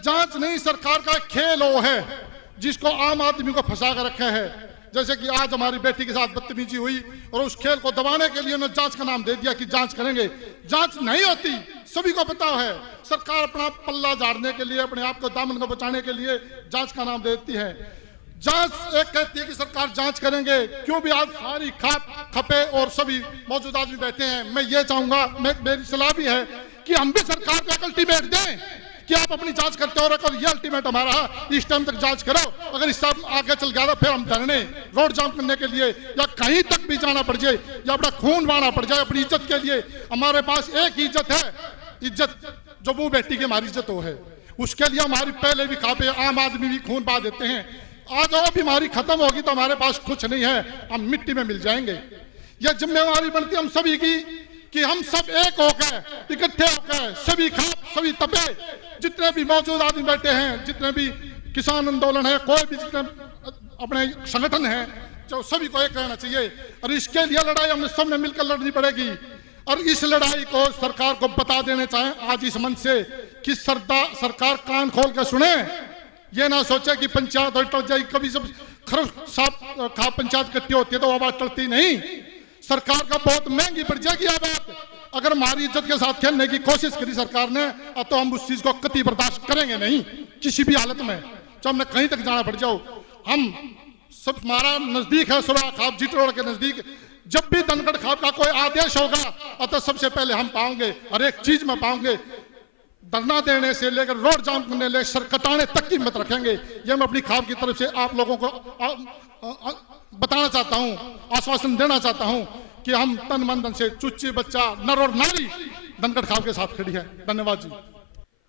जांच नहीं, सरकार का खेल वो है जिसको आम आदमी को फंसा कर रखा है। जैसे कि आज हमारी बेटी के साथ बदतमीजी हुई और उस खेल को दबाने के लिए उन्होंने जांच का नाम दे दिया कि जांच करेंगे। जांच नहीं होती, सभी को पता है। सरकार अपना पल्ला झाड़ने के लिए, अपने आप को दामन को बचाने के लिए जांच का नाम देती है। जांच एक कहती है कि सरकार जांच करेंगे, क्यों भी आज सारी खपे और सभी मौजूद आदमी बैठे हैं। मैं ये चाहूंगा, मेरी सलाह भी है कि हम भी सरकार को एक अल्टीमेट दें कि आप अपनी जांच करते हो, और ये अल्टीमेट हमारा है, इस टाइम तक जांच करो। अगर इस साल आगे चल गया तो फिर हम धरने, रोड जाम करने के लिए या कहीं तक भी जाना पड़ जाए या अपना खून बहाना पड़ जाए अपनी इज्जत के लिए। हमारे पास एक ही इज्जत है, इज्जत जो वो बेटी की हमारी इज्जत वो है। उसके लिए हमारी पहले भी खापे आम आदमी भी खून बहा देते हैं। आज वो बीमारी खत्म होगी तो हमारे पास कुछ नहीं है, हम मिट्टी में मिल जाएंगे। यह जिम्मेवारी बनती है हम सभी की कि हम सब एक होकर, इकट्ठे होकर, सभी खाप, सभी तपे, जितने भी मौजूद आदमी बैठे हैं, जितने भी किसान आंदोलन है, कोई भी जितने अपने संगठन है, जो सभी को एक रहना चाहिए। और इसके लिए लड़ाई हमने सबने मिलकर लड़नी पड़ेगी। और इस लड़ाई को सरकार को बता देने चाहें आज इस मंच से कि सरकार कान खोल कर सुने। ये ना सोचे कि पंचायत और टल जाएगी। कभी सब खा पंचायत इकट्ठी होती है तो आवाज टलती नहीं। सरकार का बहुत महंगी पड़ जाएगी ये बात। अगर हमारी इज्जत के साथ खेलने की कोशिश करी सरकार ने तो हम उस चीज को कतई बर्दाश्त करेंगे नहीं, किसी भी हालत में, चाहे हमने कहीं तक जाना पड़ जाओ। हम सब, हमारा नजदीक है सुरा खाप, जीटरोड के नजदीक। जब भी धनगढ़ खाप का कोई आदेश होगा तो सबसे पहले हम पाओगे, हर एक चीज में पाओगे। धरना देने से लेकर रोड जाम करने ले सर कटाने तक की हिम्मत रखेंगे। ये मैं अपनी खाप की तरफ से आप लोगों को बताना चाहता हूं, आश्वासन देना चाहता हूं कि हम तन मन धन से, चुच्ची बच्चा, नर और नारी धनगढ़ खाप के साथ खड़ी है। धन्यवाद जी।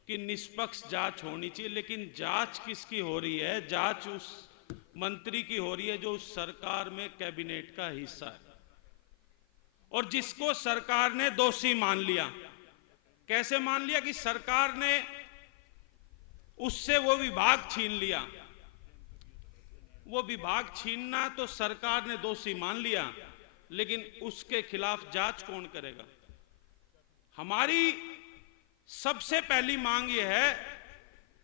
कि निष्पक्ष जांच होनी चाहिए, लेकिन जांच किसकी हो रही है? जांच उस मंत्री की हो रही है जो उस सरकार में कैबिनेट का हिस्सा है और जिसको सरकार ने दोषी मान लिया। कैसे मान लिया? कि सरकार ने उससे वो विभाग छीन लिया। वो विभाग छीनना तो सरकार ने दोषी मान लिया, लेकिन उसके खिलाफ जांच कौन करेगा? हमारी सबसे पहली मांग यह है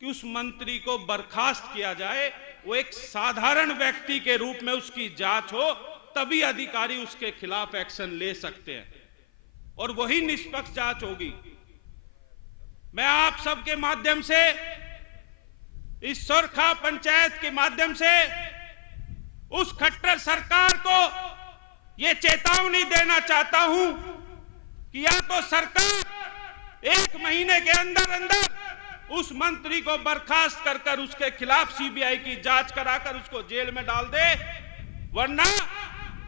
कि उस मंत्री को बर्खास्त किया जाए। वो एक साधारण व्यक्ति के रूप में उसकी जांच हो, तभी अधिकारी उसके खिलाफ एक्शन ले सकते हैं और वही निष्पक्ष जांच होगी। मैं आप सबके माध्यम से, इस सोरखा पंचायत के माध्यम से उस खट्टर सरकार को यह चेतावनी देना चाहता हूं कि या तो सरकार 1 महीने के अंदर अंदर उस मंत्री को बर्खास्त कर कर उसके खिलाफ सीबीआई की जांच कराकर उसको जेल में डाल दे, वरना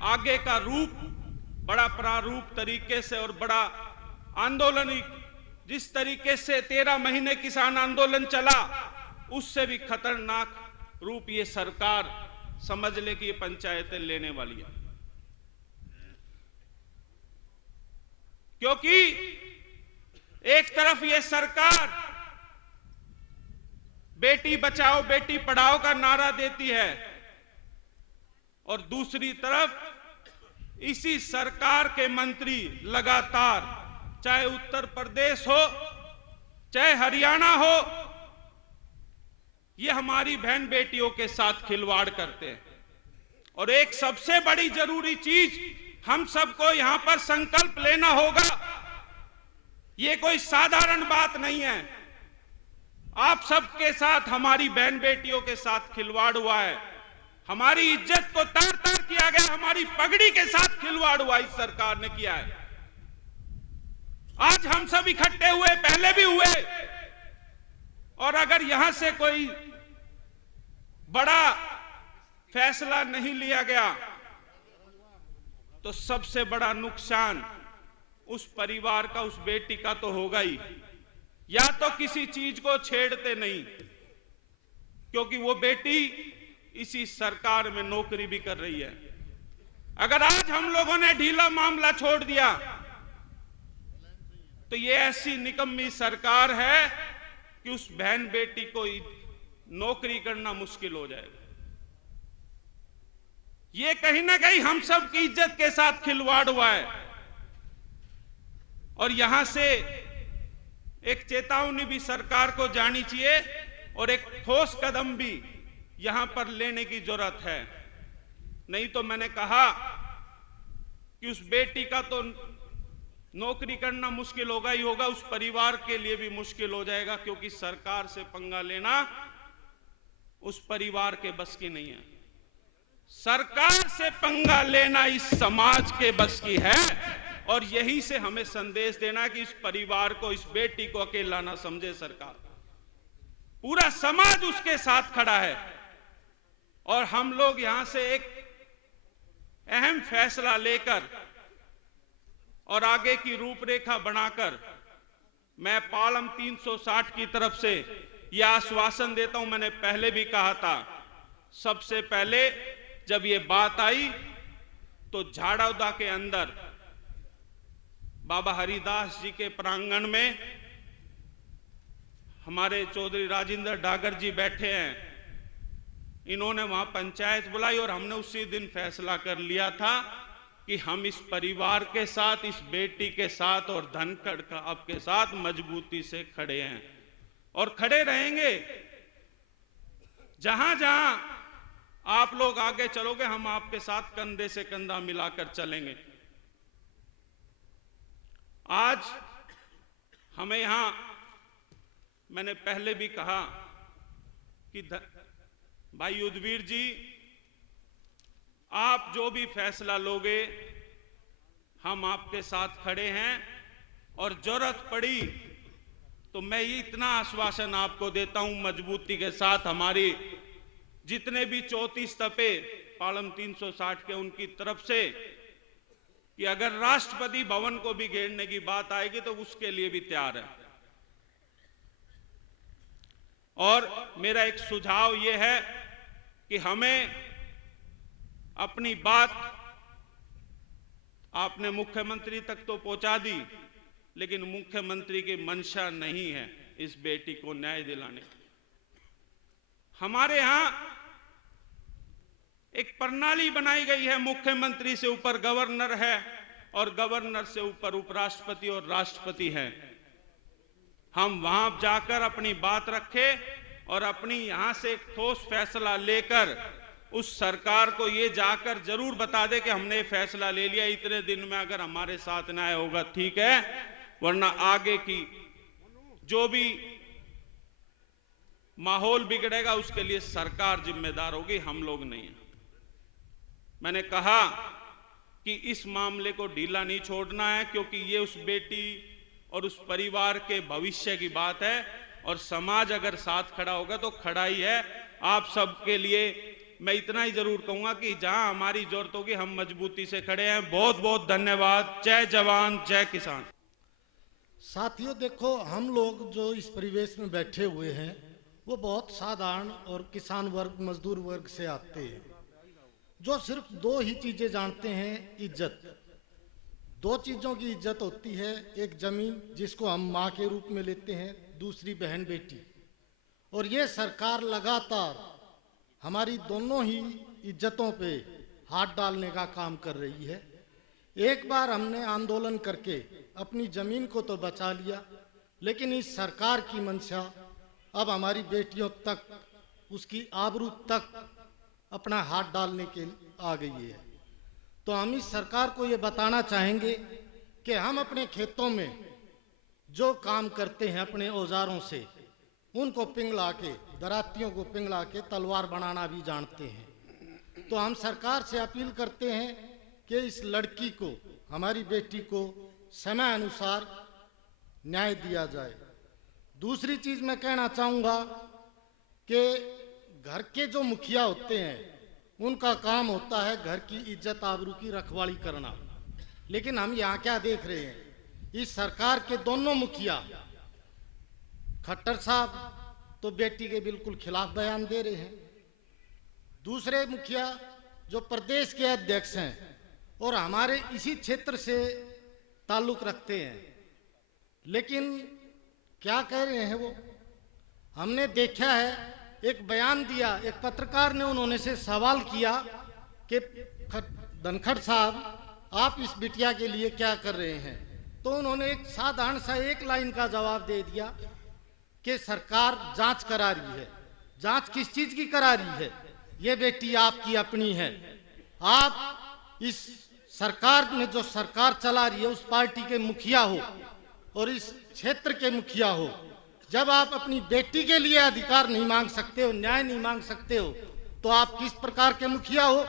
आगे का रूप, बड़ा प्रारूप तरीके से और बड़ा आंदोलन, जिस तरीके से 13 महीने किसान आंदोलन चला, उससे भी खतरनाक रूप ये सरकार समझ ले कि ये पंचायतें लेने वाली है। क्योंकि एक तरफ ये सरकार बेटी बचाओ बेटी पढ़ाओ का नारा देती है और दूसरी तरफ इसी सरकार के मंत्री लगातार, चाहे उत्तर प्रदेश हो चाहे हरियाणा हो, ये हमारी बहन बेटियों के साथ खिलवाड़ करते हैं। और एक सबसे बड़ी जरूरी चीज हम सबको यहां पर संकल्प लेना होगा। ये कोई साधारण बात नहीं है। आप सबके साथ, हमारी बहन बेटियों के साथ खिलवाड़ हुआ है, हमारी इज्जत को तार तार किया गया, हमारी पगड़ी के साथ खिलवाड़ हुआ इस सरकार ने किया है। आज हम सब इकट्ठे हुए, पहले भी हुए, और अगर यहां से कोई बड़ा फैसला नहीं लिया गया तो सबसे बड़ा नुकसान उस परिवार का, उस बेटी का तो होगा ही। या तो किसी चीज को छेड़ते नहीं, क्योंकि वो बेटी इसी सरकार में नौकरी भी कर रही है। अगर आज हम लोगों ने ढीला मामला छोड़ दिया तो ये ऐसी निकम्मी सरकार है कि उस बहन बेटी को नौकरी करना मुश्किल हो जाएगा। ये कहीं ना कहीं हम सब की इज्जत के साथ खिलवाड़ हुआ है। और यहां से एक चेतावनी भी सरकार को जानी चाहिए और एक ठोस कदम भी यहां पर लेने की जरूरत है। नहीं तो मैंने कहा कि उस बेटी का तो नौकरी करना मुश्किल होगा ही होगा, उस परिवार के लिए भी मुश्किल हो जाएगा, क्योंकि सरकार से पंगा लेना उस परिवार के बस की नहीं है। सरकार से पंगा लेना इस समाज के बस की है, और यही से हमें संदेश देना कि इस परिवार को, इस बेटी को अकेला ना समझे सरकार, पूरा समाज उसके साथ खड़ा है। और हम लोग यहां से एक अहम फैसला लेकर और आगे की रूपरेखा बनाकर मैं पालम 360 की तरफ से यह आश्वासन देता हूं। मैंने पहले भी कहा था, सबसे पहले जब ये बात आई तो झाड़ौदा के अंदर बाबा हरिदास जी के प्रांगण में हमारे चौधरी राजेंद्र डागर जी बैठे हैं, इन्होंने वहां पंचायत बुलाई और हमने उसी दिन फैसला कर लिया था कि हम इस परिवार के साथ, इस बेटी के साथ और धनखड़ का आपके साथ मजबूती से खड़े हैं और खड़े रहेंगे। जहां जहां आप लोग आगे चलोगे, हम आपके साथ कंधे से कंधा मिलाकर चलेंगे। आज हमें यहां, मैंने पहले भी कहा कि भाई युद्धवीर जी, आप जो भी फैसला लोगे हम आपके साथ खड़े हैं, और जरूरत पड़ी तो मैं ये इतना आश्वासन आपको देता हूं मजबूती के साथ, हमारी जितने भी 34 तपे पालम 360 के उनकी तरफ से, कि अगर राष्ट्रपति भवन को भी घेरने की बात आएगी तो उसके लिए भी तैयार है। और मेरा एक सुझाव यह है कि हमें अपनी बात आपने मुख्यमंत्री तक तो पहुंचा दी, लेकिन मुख्यमंत्री की मंशा नहीं है इस बेटी को न्याय दिलाने की। हमारे यहां एक प्रणाली बनाई गई है, मुख्यमंत्री से ऊपर गवर्नर है और गवर्नर से ऊपर उपराष्ट्रपति और राष्ट्रपति है। हम वहां जाकर अपनी बात रखें और अपनी यहां से एक ठोस फैसला लेकर उस सरकार को ये जाकर जरूर बता दे कि हमने फैसला ले लिया, इतने दिन में अगर हमारे साथ न्याय होगा ठीक है, वरना आगे की जो भी माहौल बिगड़ेगा उसके लिए सरकार जिम्मेदार होगी, हम लोग नहीं हैं। मैंने कहा कि इस मामले को ढीला नहीं छोड़ना है, क्योंकि ये उस बेटी और उस परिवार के भविष्य की बात है, और समाज अगर साथ खड़ा होगा तो खड़ा ही है। आप सबके लिए मैं इतना ही जरूर कहूंगा कि जहां हमारी जरूरत होगी हम मजबूती से खड़े हैं। बहुत बहुत धन्यवाद। जय जवान जय किसान। साथियों देखो, हम लोग जो इस परिवेश में बैठे हुए हैं वो बहुत साधारण और किसान वर्ग, मजदूर वर्ग से आते हैं, जो सिर्फ दो ही चीजें जानते हैं, इज्जत। दो चीजों की इज्जत होती है, एक जमीन जिसको हम माँ के रूप में लेते हैं, दूसरी बहन बेटी। और ये सरकार लगातार हमारी दोनों ही इज्जतों पे हाथ डालने का काम कर रही है। एक बार हमने आंदोलन करके अपनी जमीन को तो बचा लिया, लेकिन इस सरकार की मंशा अब हमारी बेटियों तक, उसकी आबरू तक अपना हाथ डालने के आ गई है। तो हम इस सरकार को ये बताना चाहेंगे कि हम अपने खेतों में जो काम करते हैं अपने औजारों से, उनको पिंगला के, दरातियों को पिंगला के तलवार बनाना भी जानते हैं। तो हम सरकार से अपील करते हैं कि इस लड़की को, हमारी बेटी को समय अनुसार न्याय दिया जाए। दूसरी चीज मैं कहना चाहूँगा कि घर के जो मुखिया होते हैं उनका काम होता है घर की इज्जत आबरू की रखवाली करना, लेकिन हम यहाँ क्या देख रहे हैं, इस सरकार के दोनों मुखिया, खट्टर साहब तो बेटी के बिल्कुल खिलाफ बयान दे रहे हैं, दूसरे मुखिया जो प्रदेश के अध्यक्ष हैं और हमारे इसी क्षेत्र से ताल्लुक रखते हैं, लेकिन क्या कह रहे हैं वो, हमने देखा है, एक बयान दिया, एक पत्रकार ने उन्होंने से सवाल किया कि धनखड़ साहब आप इस बिटिया के लिए क्या कर रहे हैं, तो उन्होंने एक साधारण सा एक लाइन का जवाब दे दिया कि सरकार जांच करा रही है। जांच किस चीज की करा रही है? ये बेटी आपकी अपनी है। आप इस सरकार में जो सरकार चला रही है उस पार्टी के मुखिया हो और इस क्षेत्र के मुखिया हो। जब आप अपनी बेटी के लिए अधिकार नहीं मांग सकते हो, न्याय नहीं मांग सकते हो, तो आप किस प्रकार के मुखिया हो?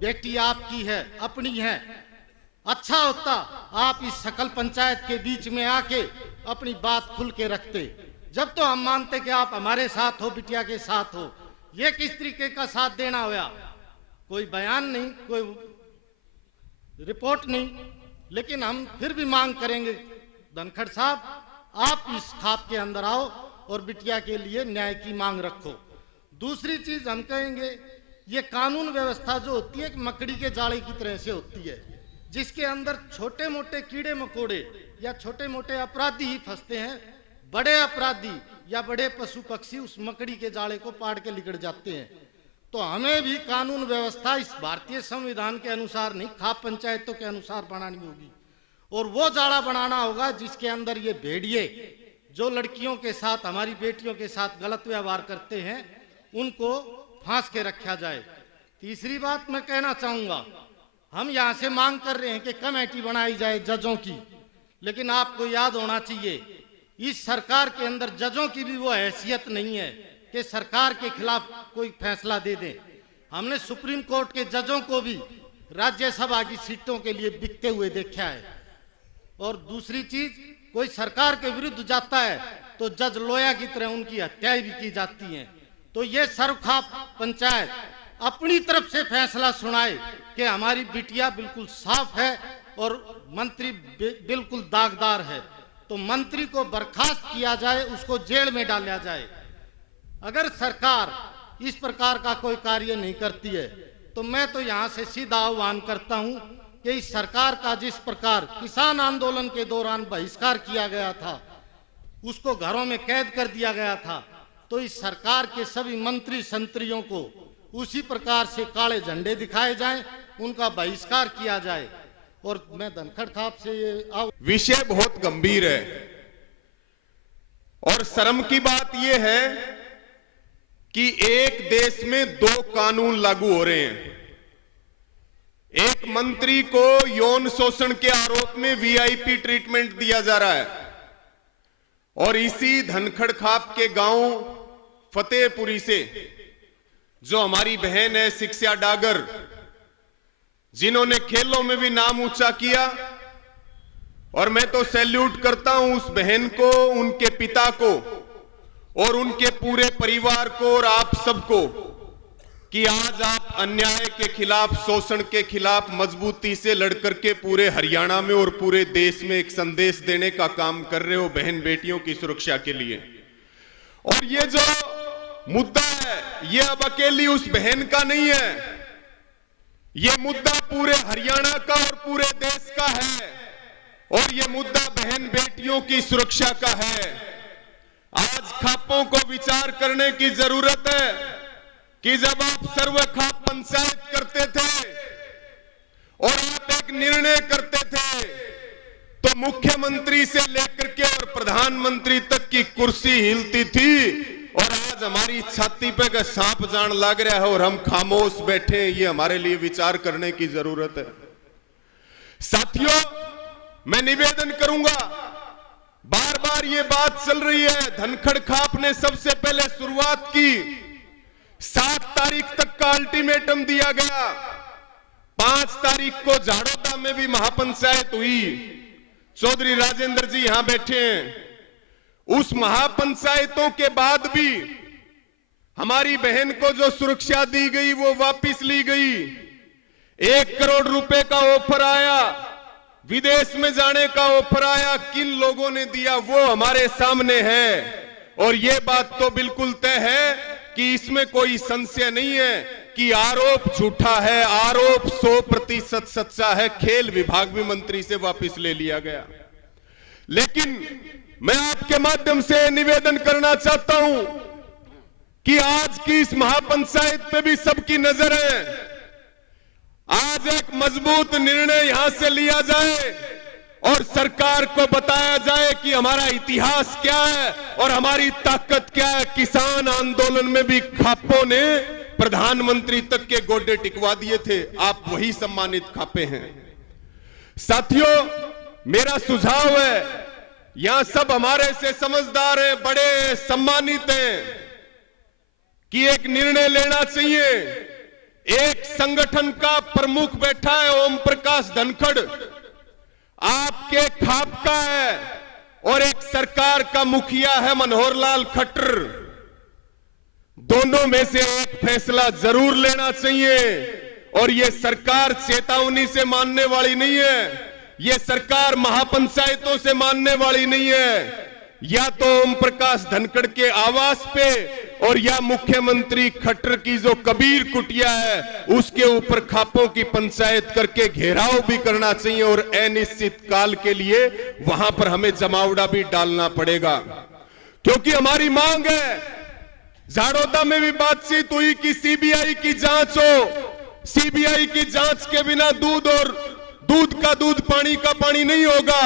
बेटी आपकी है, अपनी है। अच्छा होता आप इस सकल पंचायत के बीच में आके अपनी बात खुल के रखते। जब तो हम मानते कि आप हमारे साथ हो, बिटिया के साथ हो। ये किस तरीके का साथ देना हुआ? कोई बयान नहीं, कोई रिपोर्ट नहीं, लेकिन हम फिर भी मांग करेंगे, धनखड़ साहब आप इस खाप के अंदर आओ और बिटिया के लिए न्याय की मांग रखो। दूसरी चीज हम कहेंगे, ये कानून व्यवस्था जो होती है मकड़ी के जाले की तरह से होती है, जिसके अंदर छोटे मोटे कीड़े मकोड़े या छोटे मोटे अपराधी ही फंसते हैं। बड़े अपराधी या बड़े पशु पक्षी उस मकड़ी के जाले को पाड़ के निकल जाते हैं। तो हमें भी कानून व्यवस्था इस भारतीय संविधान के अनुसार नहीं, खाप पंचायतों के अनुसार बनानी होगी और वो जाड़ा बनाना होगा जिसके अंदर ये भेड़िए जो लड़कियों के साथ, हमारी बेटियों के साथ गलत व्यवहार करते हैं, उनको फांस के रखा जाए। तीसरी बात मैं कहना चाहूंगा, हम यहाँ से मांग कर रहे हैं कि कमेटी बनाई जाए जजों की, लेकिन आपको याद होना चाहिए इस सरकार के अंदर जजों की भी वो हैसियत नहीं है कि सरकार के खिलाफ कोई फैसला दे दें। हमने सुप्रीम कोर्ट के जजों को भी राज्यसभा की सीटों के लिए बिकते हुए देखा है। और दूसरी चीज, कोई सरकार के विरुद्ध जाता है तो जज लोया की तरह उनकी हत्याएं भी की जाती हैं। तो ये सर्वखाप पंचायत अपनी तरफ से फैसला सुनाए कि हमारी बिटिया बिल्कुल साफ है और मंत्री बिल्कुल दागदार है, तो मंत्री को बर्खास्त किया जाए, उसको जेल में डाला जाए। अगर सरकार इस प्रकार का कोई कार्य नहीं करती है तो मैं तो यहाँ से सीधा आह्वान करता हूँ कि इस सरकार का जिस प्रकार किसान आंदोलन के दौरान बहिष्कार किया गया था, उसको घरों में कैद कर दिया गया था, तो इस सरकार के सभी मंत्री संतरियों को उसी प्रकार से काले झंडे दिखाए जाएं, उनका बहिष्कार किया जाए। और मैं धनखड़ साहब से ये विषय बहुत गंभीर है और शर्म की बात यह है कि एक देश में दो कानून लागू हो रहे हैं। एक मंत्री को यौन शोषण के आरोप में वीआईपी ट्रीटमेंट दिया जा रहा है और इसी धनखड़ खाप के गांव फतेहपुरी से जो हमारी बहन है शिक्षा डागर, जिन्होंने खेलों में भी नाम ऊंचा किया, और मैं तो सैल्यूट करता हूं उस बहन को, उनके पिता को और उनके पूरे परिवार को और आप सबको कि आज आप अन्याय के खिलाफ, शोषण के खिलाफ मजबूती से लड़कर के पूरे हरियाणा में और पूरे देश में एक संदेश देने का काम कर रहे हो बहन बेटियों की सुरक्षा के लिए। और ये जो मुद्दा है ये अब अकेली उस बहन का नहीं है, ये मुद्दा पूरे हरियाणा का और पूरे देश का है और ये मुद्दा बहन बेटियों की सुरक्षा का है। आज खापों को विचार करने की जरूरत है कि जब आप सर्वखाप पंचायत करते थे और आप एक निर्णय करते थे तो मुख्यमंत्री से लेकर के और प्रधानमंत्री तक की कुर्सी हिलती थी और आज हमारी छाती पे का सांप जान लग रहा है और हम खामोश बैठे हैं। ये हमारे लिए विचार करने की जरूरत है। साथियों, मैं निवेदन करूंगा, बार बार ये बात चल रही है, धनखड़ खाप ने सबसे पहले शुरुआत की, 7 तारीख तक का अल्टीमेटम दिया गया, 5 तारीख को झाड़ोदा में भी महापंचायत हुई, चौधरी राजेंद्र जी यहां बैठे हैं। उस महापंचायतों के बाद भी हमारी बहन को जो सुरक्षा दी गई वो वापस ली गई। 1 करोड़ रुपए का ऑफर आया, विदेश में जाने का ऑफर आया, किन लोगों ने दिया वो हमारे सामने है और ये बात तो बिल्कुल तय है कि इसमें कोई संशय नहीं है कि आरोप झूठा है, आरोप 100% सच्चा है। खेल विभाग भी मंत्री से वापस ले लिया गया। लेकिन मैं आपके माध्यम से निवेदन करना चाहता हूं कि आज की इस महापंचायत पे भी सबकी नजर है। आज एक मजबूत निर्णय यहां से लिया जाए और सरकार को बताया जाए कि हमारा इतिहास क्या है और हमारी ताकत क्या है। किसान आंदोलन में भी खापों ने प्रधानमंत्री तक के गोडे टिकवा दिए थे, आप वही सम्मानित खापे हैं। साथियों, मेरा सुझाव है, यहां सब हमारे से समझदार हैं, बड़े सम्मानित हैं, कि एक निर्णय लेना चाहिए। एक संगठन का प्रमुख बैठा है ओम प्रकाश धनखड़, आपके खाप का है, और एक सरकार का मुखिया है मनोहर लाल खट्टर। दोनों में से एक फैसला जरूर लेना चाहिए। और यह सरकार चेतावनी से मानने वाली नहीं है, यह सरकार महापंचायतों से मानने वाली नहीं है। या तो ओम प्रकाश धनखड़ के आवास पे और या मुख्यमंत्री खट्टर की जो कबीर कुटिया है उसके ऊपर खापों की पंचायत करके घेराव भी करना चाहिए, और अनिश्चित काल के लिए वहां पर हमें जमावड़ा भी डालना पड़ेगा। क्योंकि हमारी मांग है, झाड़ोदा में भी बातचीत हुई कि सीबीआई की जांच हो। सीबीआई की जांच के बिना दूध और दूध का दूध, पानी का पानी नहीं होगा।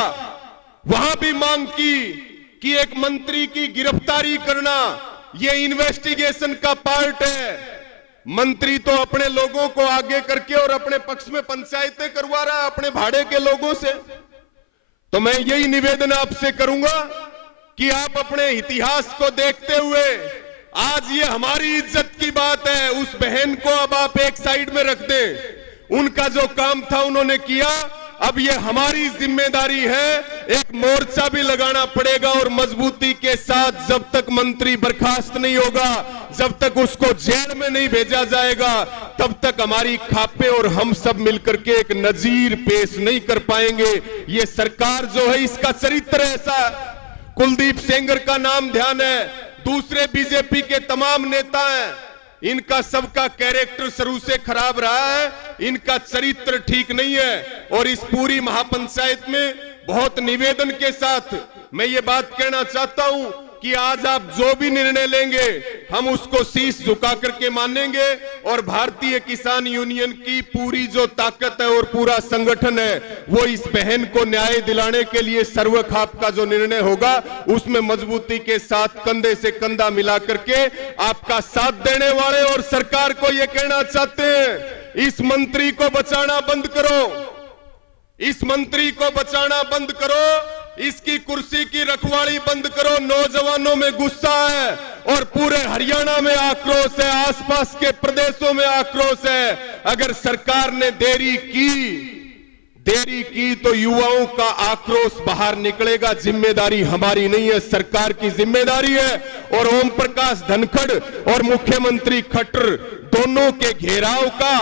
वहां भी मांग की कि एक मंत्री की गिरफ्तारी करना यह इन्वेस्टिगेशन का पार्ट है। मंत्री तो अपने लोगों को आगे करके और अपने पक्ष में पंचायतें करवा रहा है अपने भाड़े के लोगों से। तो मैं यही निवेदन आपसे करूंगा कि आप अपने इतिहास को देखते हुए, आज ये हमारी इज्जत की बात है, उस बहन को अब आप एक साइड में रख दें। उनका जो काम था उन्होंने किया, अब ये हमारी जिम्मेदारी है, एक मोर्चा भी लगाना पड़ेगा और मजबूती के साथ। जब तक मंत्री बर्खास्त नहीं होगा, जब तक उसको जेल में नहीं भेजा जाएगा, तब तक हमारी खापे और हम सब मिलकर के एक नजीर पेश नहीं कर पाएंगे। ये सरकार जो है इसका चरित्र ऐसा, कुलदीप सेंगर का नाम ध्यान है, दूसरे बीजेपी के तमाम नेता हैं, इनका सबका कैरेक्टर शुरू से खराब रहा है, इनका चरित्र ठीक नहीं है। और इस पूरी महापंचायत में बहुत निवेदन के साथ मैं ये बात कहना चाहता हूं कि आज आप जो भी निर्णय लेंगे हम उसको शीश झुका करके मानेंगे। और भारतीय किसान यूनियन की पूरी जो ताकत है और पूरा संगठन है वो इस बहन को न्याय दिलाने के लिए सर्वखाप का जो निर्णय होगा उसमें मजबूती के साथ कंधे से कंधा मिला करके आपका साथ देने वाले। और सरकार को ये कहना चाहते हैं, इस मंत्री को बचाना बंद करो, इस मंत्री को बचाना बंद करो, इसकी कुर्सी की रखवाली बंद करो। नौजवानों में गुस्सा है और पूरे हरियाणा में आक्रोश है, आसपास के प्रदेशों में आक्रोश है। अगर सरकार ने देरी की तो युवाओं का आक्रोश बाहर निकलेगा। जिम्मेदारी हमारी नहीं है, सरकार की जिम्मेदारी है। और ओम प्रकाश धनखड़ और मुख्यमंत्री खट्टर दोनों के घेराव का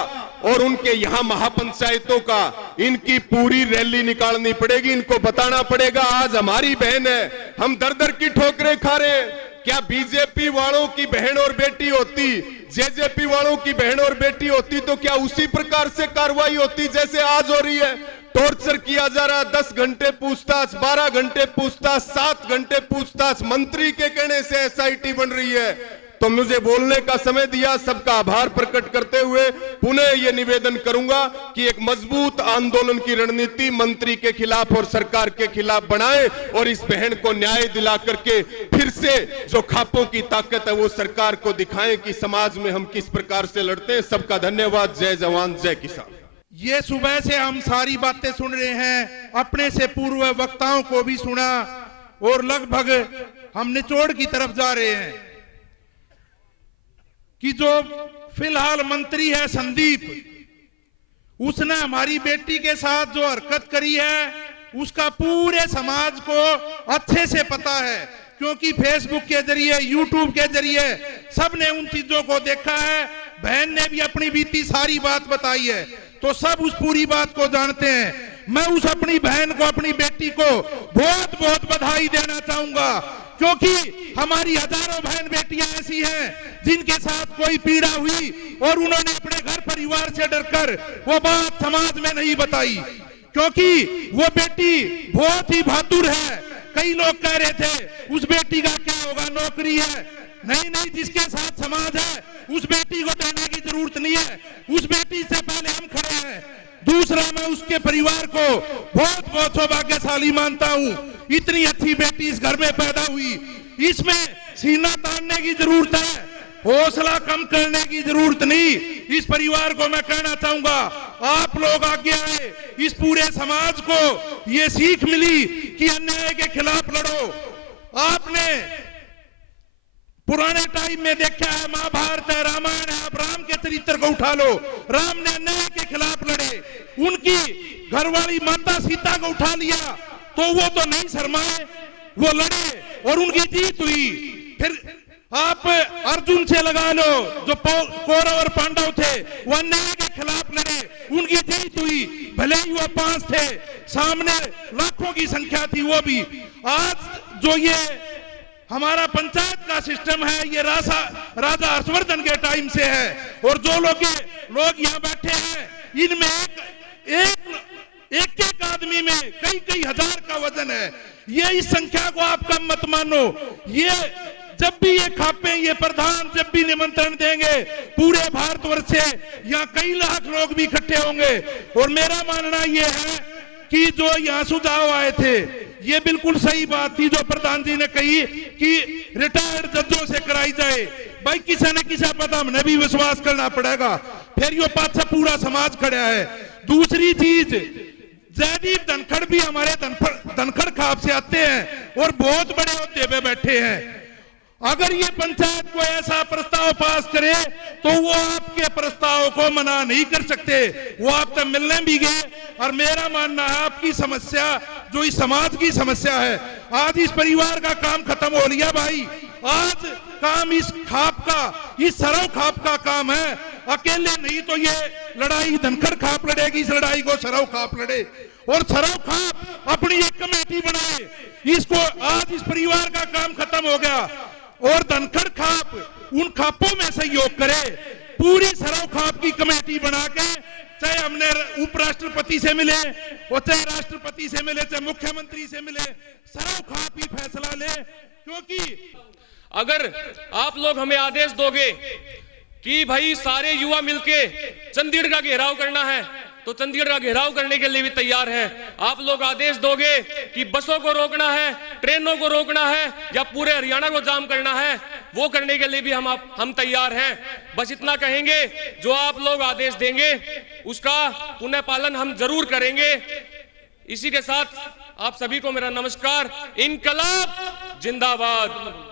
और उनके यहां महापंचायतों का इनकी पूरी रैली निकालनी पड़ेगी। इनको बताना पड़ेगा आज हमारी बहन है, हम दर दर की ठोकरें खा रहे हैं। क्या बीजेपी वालों की बहन और बेटी होती, जेजेपी वालों की बहन और बेटी होती तो क्या उसी प्रकार से कार्रवाई होती जैसे आज हो रही है? टॉर्चर किया जा रहा, 10 घंटे पूछताछ, 12 घंटे पूछताछ, 7 घंटे पूछताछ, मंत्री के कहने से एसआईटी बन रही है। तो मुझे बोलने का समय दिया, सबका आभार प्रकट करते हुए पुनः ये निवेदन करूंगा कि एक मजबूत आंदोलन की रणनीति मंत्री के खिलाफ और सरकार के खिलाफ बनाएं और इस बहन को न्याय दिला करके फिर से जो खापों की ताकत है वो सरकार को दिखाएं कि समाज में हम किस प्रकार से लड़ते हैं। सबका धन्यवाद। जय जवान जय किसान। ये सुबह से हम सारी बातें सुन रहे हैं, अपने से पूर्व वक्ताओं को भी सुना और लगभग हम निचोड़ की तरफ जा रहे हैं कि जो फिलहाल मंत्री है संदीप, उसने हमारी बेटी के साथ जो हरकत करी है उसका पूरे समाज को अच्छे से पता है, क्योंकि फेसबुक के जरिए, यूट्यूब के जरिए सबने उन चीजों को देखा है। बहन ने भी अपनी बीती सारी बात बताई है, तो सब उस पूरी बात को जानते हैं। मैं उस अपनी बहन को, अपनी बेटी को बहुत बहुत बधाई देना चाहूंगा, क्योंकि हमारी हजारों बहन बेटियां ऐसी हैं जिनके साथ कोई पीड़ा हुई और उन्होंने अपने घर परिवार से डरकर वो बात समाज में नहीं बताई, क्योंकि वो बेटी बहुत ही बहादुर है। कई लोग कह रहे थे उस बेटी का क्या होगा, नौकरी है। नहीं, जिसके साथ समाज है उस बेटी को डरने की जरूरत नहीं है, उस बेटी से पहले हम खड़े हैं। दूसरा, मैं उसके परिवार को बहुत बहुत सौभाग्यशाली मानता हूं। इतनी अच्छी बेटी इस घर में पैदा हुई। इसमें सीना तानने की जरूरत है, हौसला कम करने की जरूरत नहीं। इस परिवार को मैं कहना चाहूंगा, आप लोग आगे आए, इस पूरे समाज को ये सीख मिली कि अन्याय के खिलाफ लड़ो। आपने पुराने टाइम में देखा है, महाभारत है, रामायण है, आप राम के चरित्र को उठा लो। राम ने अन्याय के खिलाफ लड़े, उनकी घरवाली माता सीता को उठा लिया तो वो तो नहीं शर्माए, वो लड़े और उनकी जीत हुई। फिर आप अर्जुन से लगा लो, जो कौरव और पांडव थे, वो अन्याय के खिलाफ लड़े, उनकी जीत हुई। भले ही वो 5 थे, सामने लाखों की संख्या थी, वो भी। आज जो ये हमारा पंचायत का सिस्टम है, ये राजा हर्षवर्धन के टाइम से है। और जो लोग यहाँ बैठे हैं, इनमें एक आदमी में कई हजार का वजन है। ये इस संख्या को आप कम मत मानो। ये जब भी ये खापे, ये प्रधान जब भी निमंत्रण देंगे, पूरे भारतवर्ष से यहाँ कई लाख लोग भी इकट्ठे होंगे। और मेरा मानना ये है कि जो यहाँ सुझाव आए थे, ये बिल्कुल सही बात थी जो प्रधान जी ने कही कि रिटायर्ड जजों से कराई जाए। भाई किसी न किसी पता हमने भी विश्वास करना पड़ेगा। फिर यो पाछा पूरा समाज खड़ा है। दूसरी चीज, जयदीप धनखड़ भी हमारे धनखड़ खाप से आते हैं और बहुत बड़े ओहदे पे बैठे हैं। अगर ये पंचायत को ऐसा प्रस्ताव पास करे तो वो आपके प्रस्ताव को मना नहीं कर सकते, वो आप तक मिलने भी गए। और मेरा मानना है, आपकी समस्या जो इस समाज की समस्या है, आज इस परिवार का काम खत्म हो लिया भाई। आज काम इस खाप का, इस सरव खाप का काम है। अकेले नहीं तो ये लड़ाई धनखड़ खाप लड़ेगी, इस लड़ाई को सरव खाप लड़े। और सरव खाप अपनी एक कमेटी बनाए, इसको आज इस परिवार का काम खत्म हो गया और धनखड़ खाप उन खापों में सहयोग करे। पूरी सरव खाप की कमेटी बना के, चाहे हमने उपराष्ट्रपति से मिले और चाहे राष्ट्रपति से मिले, चाहे मुख्यमंत्री से मिले, सरव खाप ही फैसला ले। क्योंकि अगर आप लोग हमें आदेश दोगे कि भाई सारे युवा मिलके चंडीगढ़ का घेराव करना है, तो चंडीगढ़ का घेराव करने के लिए भी तैयार है। आप लोग आदेश दोगे कि बसों को रोकना है, ट्रेनों को रोकना है या पूरे हरियाणा को जाम करना है, वो करने के लिए भी हम तैयार हैं। बस इतना कहेंगे, जो आप लोग आदेश देंगे उसका पुनः पालन हम जरूर करेंगे। इसी के साथ आप सभी को मेरा नमस्कार। इनकलाब जिंदाबाद।